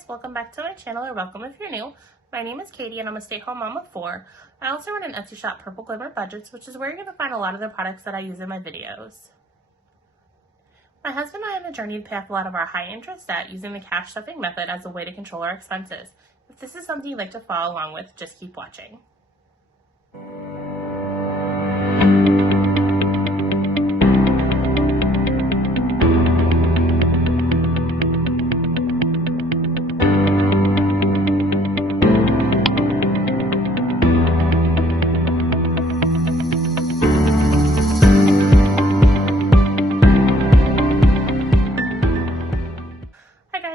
guys, welcome back to my channel, or welcome if you're new. My name is Katie and I'm a stay-at-home mom of 4. I also run an Etsy shop, Purple Glimmer Budgets, which is where you're going to find a lot of the products that I use in my videos. My husband and I have a journey to pay off a lot of our high-interest debt using the cash stuffing method as a way to control our expenses. If this is something you'd like to follow along with, just keep watching.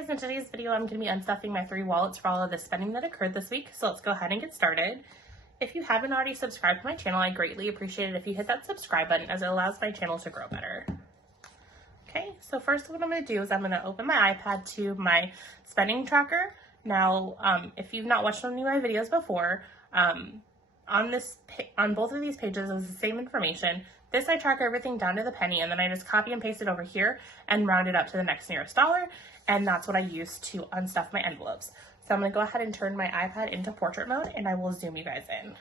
In today's video, I'm going to be unstuffing my 3 wallets for all of the spending that occurred this week, so let's go ahead and get started. If you haven't already subscribed to my channel, I greatly appreciate it if you hit that subscribe button, as it allows my channel to grow better. Okay, so first what I'm going to do is I'm going to open my iPad to my spending tracker. Now, if you've not watched any of my videos before, on both of these pages it was the same information. This I track everything down to the penny, and then I just copy and paste it over here and round it up to the next nearest dollar, and that's what I use to unstuff my envelopes. So I'm going to go ahead and turn my iPad into portrait mode, and I will zoom you guys in.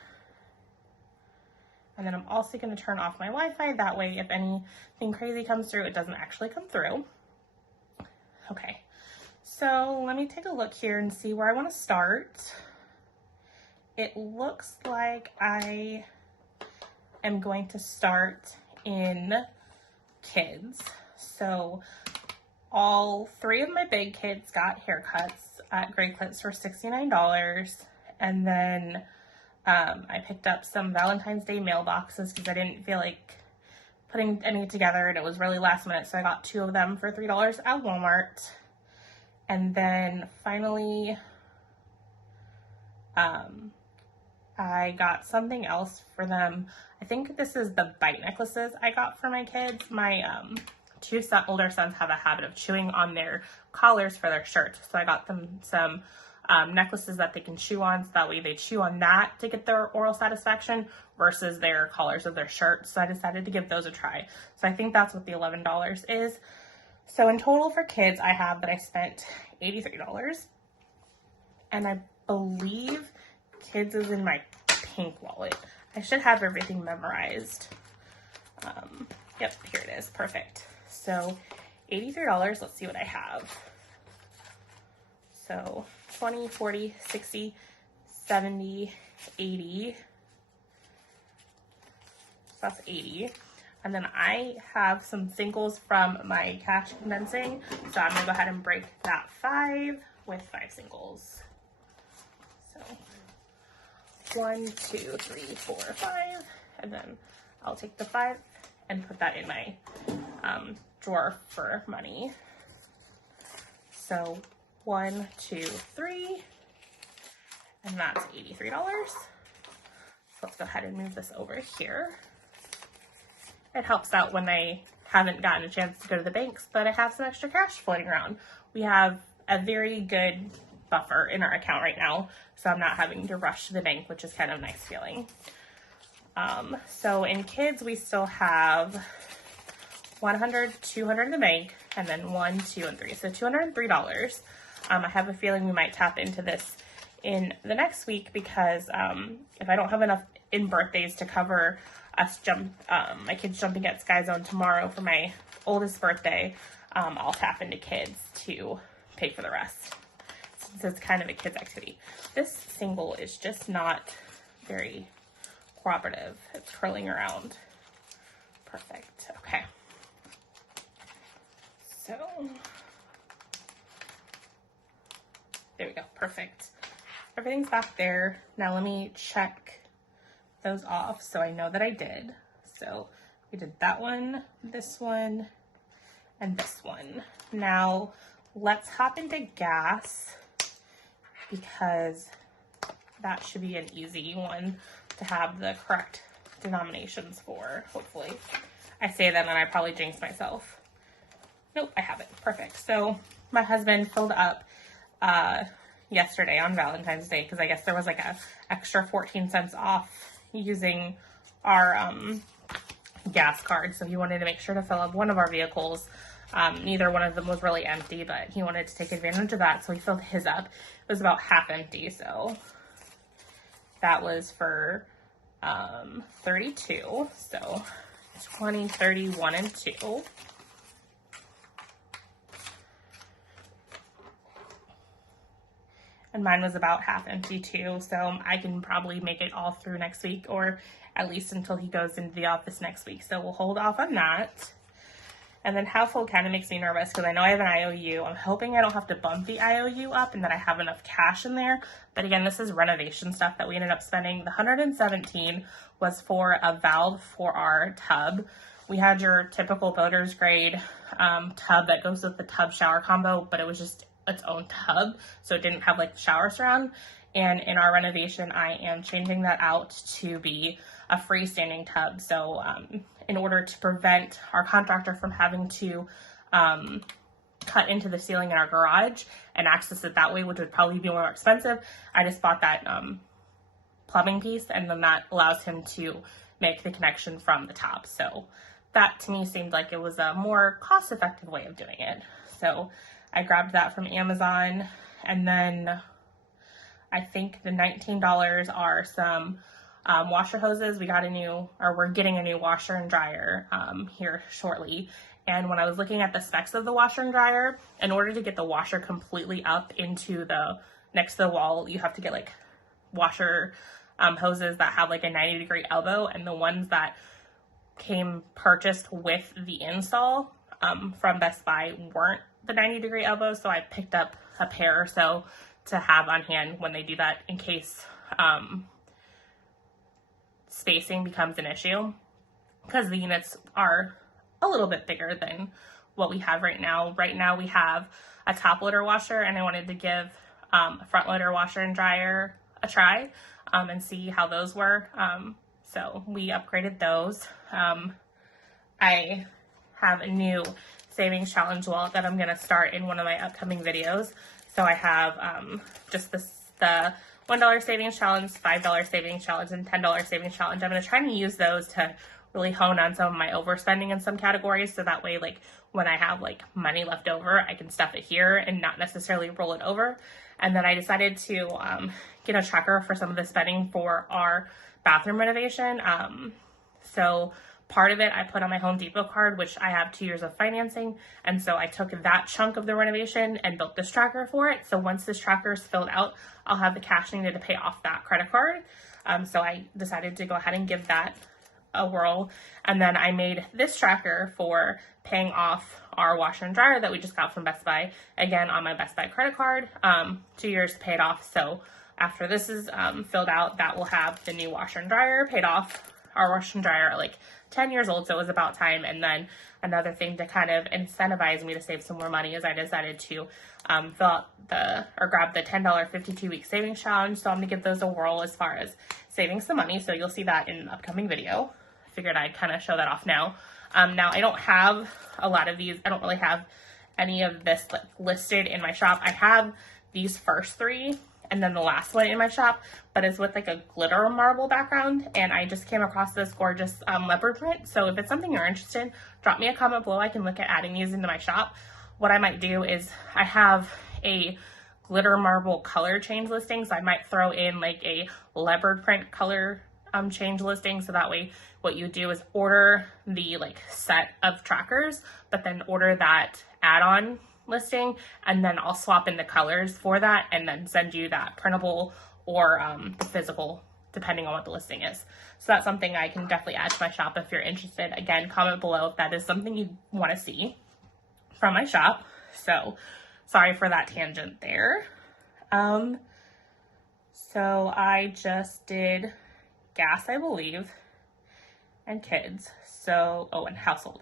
And then I'm also going to turn off my Wi-Fi, that way if anything crazy comes through, it doesn't actually come through. Okay, so let me take a look here and see where I want to start. It looks like I am going to start in kids. So all 3 of my big kids got haircuts at Great Clips for $69. And then I picked up some Valentine's Day mailboxes because I didn't feel like putting any together and it was really last minute. So I got 2 of them for $3 at Walmart. And then finally, I got something else for them. I think this is the bite necklaces I got for my kids. My 2 older sons have a habit of chewing on their collars for their shirts. So I got them some necklaces that they can chew on, so that way they chew on that to get their oral satisfaction versus their collars of their shirts. So I decided to give those a try. So I think that's what the $11 is. So in total for kids, I have that I spent $83. And I believe kids is in my pink wallet. I should have everything memorized. Yep, here it is. Perfect. So $83. Let's see what I have. So 20, 40, 60, 70, 80. So that's 80. And then I have some singles from my cash condensing. So I'm gonna go ahead and break that 5 with 5 singles. So 1, 2, 3, 4, 5, and then I'll take the 5 and put that in my drawer for money. So 1, 2, 3, and that's $83. So let's go ahead and move this over here. It helps out when I haven't gotten a chance to go to the banks, but I have some extra cash floating around. We have a very good buffer in our account right now, so I'm not having to rush to the bank, which is kind of a nice feeling. So in kids, we still have 100, 200 in the bank, and then 1, 2, and 3. So $203. I have a feeling we might tap into this in the next week because if I don't have enough in birthdays to cover us my kids jumping at Sky Zone tomorrow for my oldest birthday, I'll tap into kids to pay for the rest. Since it's kind of a kids activity. This single is just not very cooperative. It's curling around. Perfect. Okay. So there we go. Perfect. Everything's back there. Now let me check those off so I know that I did. So we did that one, this one, and this one. Now let's hop into gas, because that should be an easy one to have the correct denominations for, hopefully. I say that and I probably jinx myself. Nope, I have it. Perfect. So my husband filled up yesterday on Valentine's Day, because I guess there was like a extra 14 cents off using our gas card. So he wanted to make sure to fill up one of our vehicles Neither one of them was really empty, but he wanted to take advantage of that, so he filled his up. It was about half empty, so that was for 32. So 20, 31, and 2. And mine was about half empty too, so I can probably make it all through next week, or at least until he goes into the office next week. So we'll hold off on that. And then half full kind of makes me nervous because I know I have an IOU. I'm hoping I don't have to bump the IOU up and that I have enough cash in there. But again, this is renovation stuff that we ended up spending. The $117 was for a valve for our tub. We had your typical boater's grade tub that goes with the tub shower combo, but it was just its own tub, so it didn't have like the shower surround. And in our renovation, I am changing that out to be a freestanding tub. So in order to prevent our contractor from having to cut into the ceiling in our garage and access it that way, which would probably be more expensive, I just bought that plumbing piece, and then that allows him to make the connection from the top. So that to me seemed like it was a more cost-effective way of doing it. So I grabbed that from Amazon, and then I think the $19 are some washer hoses. We're getting a new washer and dryer here shortly. And when I was looking at the specs of the washer and dryer, in order to get the washer completely up into the next to the wall, you have to get like washer hoses that have like a 90-degree elbow, and the ones that came purchased with the install from Best Buy weren't the 90-degree elbow, so I picked up a pair or so to have on hand when they do that, in case spacing becomes an issue, because the units are a little bit bigger than what we have right now. Right now we have a top loader washer, and I wanted to give a front loader washer and dryer a try and see how those were. So we upgraded those. I have a new savings challenge wallet that I'm going to start in one of my upcoming videos. So I have just the $1 savings challenge, $5 savings challenge, and $10 savings challenge. I'm going to try and use those to really hone on some of my overspending in some categories, so that way, like, when I have like money left over, I can stuff it here and not necessarily roll it over. And then I decided to get a tracker for some of the spending for our bathroom renovation. So part of it I put on my Home Depot card, which I have 2 years of financing. And so I took that chunk of the renovation and built this tracker for it. So once this tracker is filled out, I'll have the cash needed to pay off that credit card. So I decided to go ahead and give that a whirl. And then I made this tracker for paying off our washer and dryer that we just got from Best Buy, again on my Best Buy credit card, 2 years to pay it off. So after this is filled out, that will have the new washer and dryer paid off. Our washer and dryer are like 10 years old, so it was about time. And then another thing to kind of incentivize me to save some more money is I decided to grab the $10 52-week savings challenge. So I'm gonna give those a whirl as far as saving some money. So you'll see that in an upcoming video. I figured I'd kind of show that off now. Now I don't have a lot of these. I don't really have any of this listed in my shop. I have these first three and then the last one in my shop, but it's with like a glitter marble background, and I just came across this gorgeous leopard print. So if it's something you're interested in, drop me a comment below. I can look at adding these into my shop. What I might do is I have a glitter marble color change listing, so I might throw in like a leopard print color change listing, so that way what you do is order the like set of trackers, but then order that add-on listing, and then I'll swap in the colors for that and then send you that printable or the physical, depending on what the listing is. So that's something I can definitely add to my shop if you're interested. Again, comment below if that is something you want to see from my shop. So sorry for that tangent there. So I just did gas, I believe, and kids. So, oh, and household.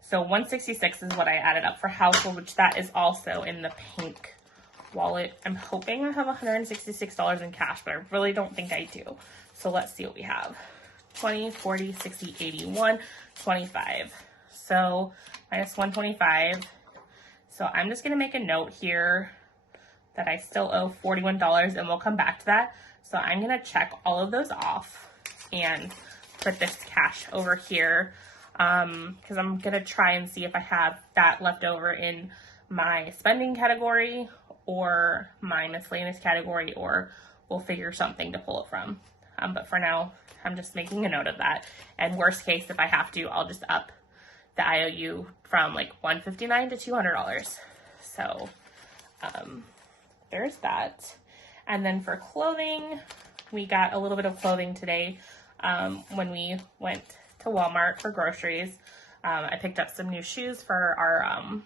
So 166 is what I added up for household, which that is also in the pink wallet. I'm hoping I have $166 in cash, but I really don't think I do. So let's see what we have. 20, 40, 60, 81, 25. So minus 125. So I'm just going to make a note here that I still owe $41, and we'll come back to that. So I'm going to check all of those off and put this cash over here because I'm going to try and see if I have that left over in my spending category or my miscellaneous category, or we'll figure something to pull it from. But for now, I'm just making a note of that. And worst case, if I have to, I'll just up the IOU from like $159 to $200. So there's that. And then for clothing, we got a little bit of clothing today when we went to Walmart for groceries. I picked up some new shoes for our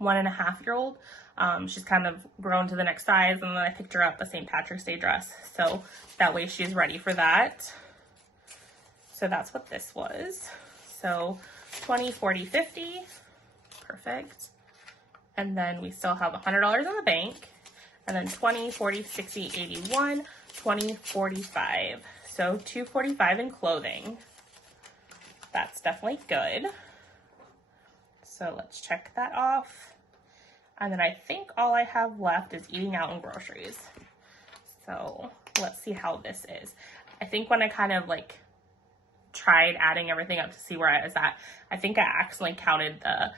1.5-year-old. She's kind of grown to the next size, and then I picked her up a St. Patrick's Day dress. So that way she's ready for that. So that's what this was. So 20, 40, 50. Perfect. And then we still have $100 in the bank. And then 20, 40, 60, 81, 20, 45. So $245 in clothing. That's definitely good. So let's check that off. And then I think all I have left is eating out and groceries. So let's see how this is. I think when I kind of like tried adding everything up to see where I was at, I think I accidentally counted the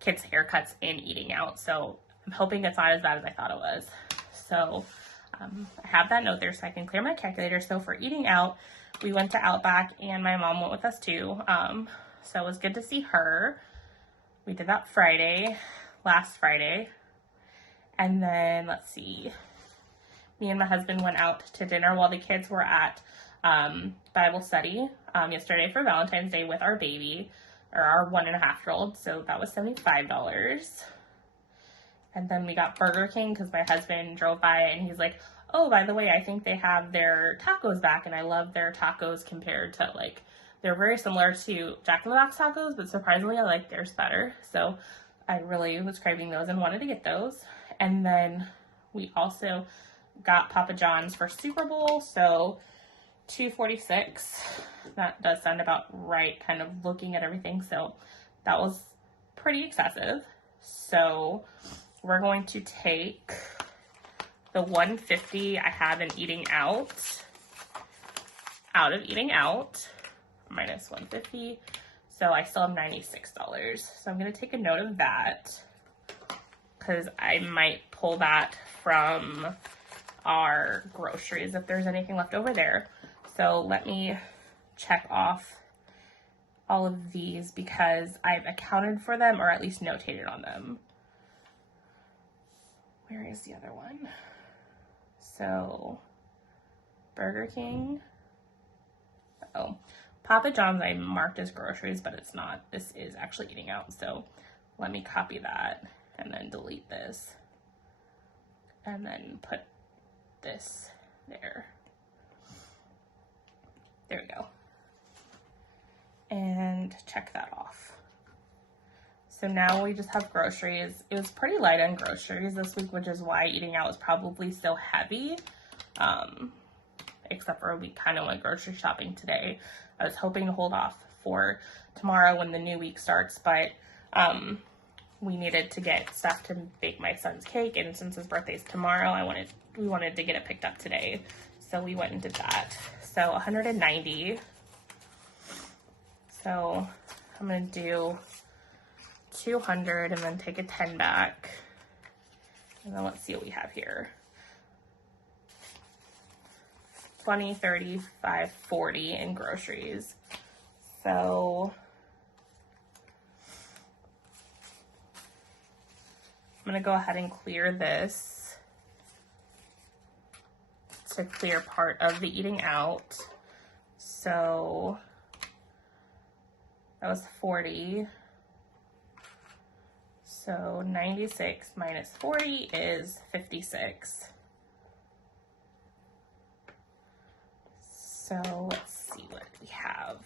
kids' haircuts in eating out. So I'm hoping it's not as bad as I thought it was. So I have that note there so I can clear my calculator. So for eating out, we went to Outback and my mom went with us too. So it was good to see her. We did that last Friday. And then let's see, me and my husband went out to dinner while the kids were at Bible study yesterday for Valentine's Day with our baby, or our 1.5-year-old. So that was $75. And then we got Burger King because my husband drove by and he's like, oh, by the way, I think they have their tacos back. And I love their tacos compared to like, they're very similar to Jack in the Box tacos, but surprisingly I like theirs better. So I really was craving those and wanted to get those. And then we also got Papa John's for Super Bowl. So $246. That does sound about right, kind of looking at everything. So that was pretty excessive. So we're going to take the $150 I have in eating out of eating out, minus $150. So I still have $96. So I'm going to take a note of that because I might pull that from our groceries if there's anything left over there. So let me check off all of these because I've accounted for them, or at least notated on them. Where is the other one? So Burger King. Oh, Papa John's I marked as groceries, but it's not. This is actually eating out. So let me copy that and then delete this and then put this there. There we go. And check that off. So now we just have groceries. It was pretty light on groceries this week, which is why eating out was probably so heavy. Except for we kind of went grocery shopping today. I was hoping to hold off for tomorrow when the new week starts, but we needed to get stuff to bake my son's cake, and since his birthday's tomorrow, we wanted to get it picked up today. So we went and did that. So $190. So I'm gonna do $200 and then take a 10 back. And then let's see what we have here. 20, 35, 40 in groceries. So I'm gonna go ahead and clear this to clear part of the eating out. So that was 40. So 96 minus 40 is 56. So let's see what we have.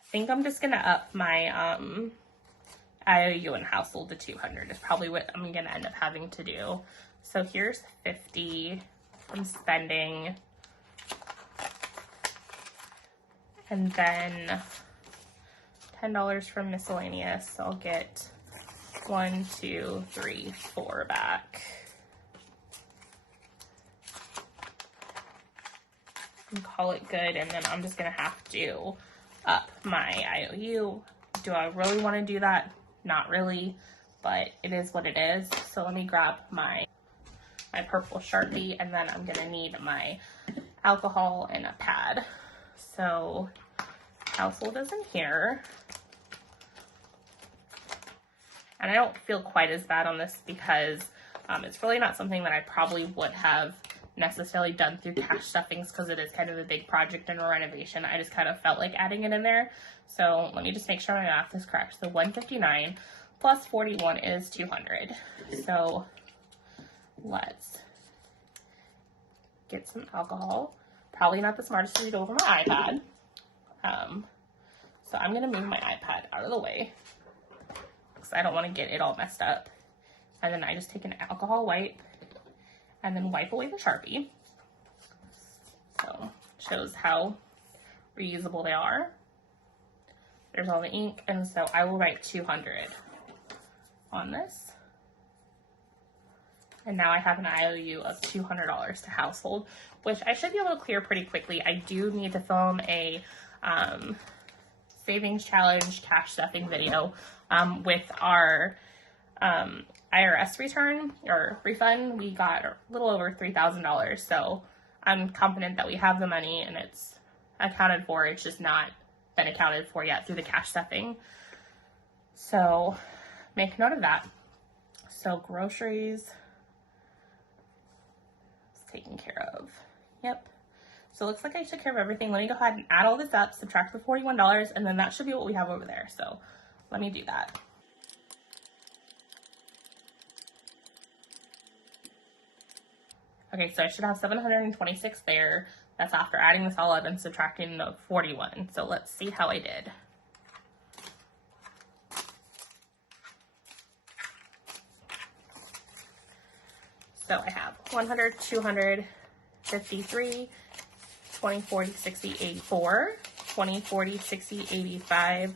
I think I'm just gonna up my IOU and household to 200 is probably what I'm gonna end up having to do. So here's 50 from spending, and then $10 from miscellaneous. So I'll get 1, 2, 3, 4 back. And call it good, and then I'm just gonna have to up my IOU. Do I really want to do that? Not really, but it is what it is. So let me grab my purple Sharpie, and then I'm gonna need my alcohol and a pad. So household is in here. And I don't feel quite as bad on this because it's really not something that I probably would have necessarily done through cash stuffings because it is kind of a big project and a renovation. I just kind of felt like adding it in there. So let me just make sure my math is correct. So 159 plus 41 is 200. So let's get some alcohol. Probably not the smartest to read over my iPad. So I'm going to move my iPad out of the way because I don't want to get it all messed up. And then I just take an alcohol wipe and then wipe away the Sharpie. So shows how reusable they are. There's all the ink, and so I will write 200 on this. And now I have an IOU of $200 to household, which I should be able to clear pretty quickly. I do need to film a savings challenge cash stuffing video with our IRS return or refund. We got a little over $3,000, so I'm confident that we have the money and it's accounted for. It's just not been accounted for yet through the cash stuffing. So make note of that. So groceries is taken care of. Yep. So it looks like I took care of everything. Let me go ahead and add all this up, subtract the $41, and then that should be what we have over there. So let me do that. Okay, so I should have 726 there. That's after adding this all up and subtracting the 41. So let's see how I did. So I have 100, 200, 53, 20, 40, 60, 84, 20, 40, 60, 85,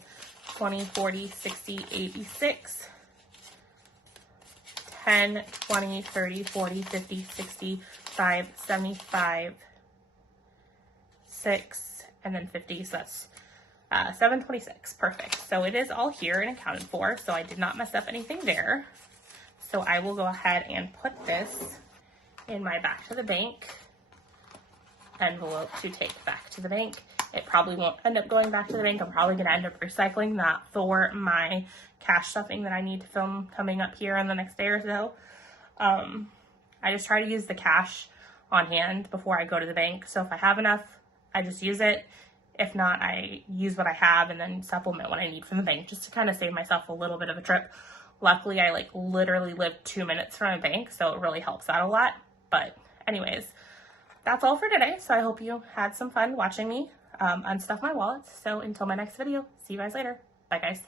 20, 40, 60, 86, 10, 20, 30, 40, 50, 60, 5, 75, 6, and then 50, so that's 726. Perfect. So it is all here and accounted for, so I did not mess up anything there. So I will go ahead and put this in my back to the bank envelope to take back to the bank. It probably won't end up going back to the bank. I'm probably going to end up recycling that for my cash stuffing that I need to film coming up here in the next day or so. I just try to use the cash on hand before I go to the bank. So if I have enough, I just use it. If not, I use what I have and then supplement what I need from the bank just to kind of save myself a little bit of a trip. Luckily, I like literally live 2 minutes from a bank, so it really helps out a lot. But anyways, that's all for today. So I hope you had some fun watching me unstuff my wallets. So until my next video, see you guys later. Bye guys.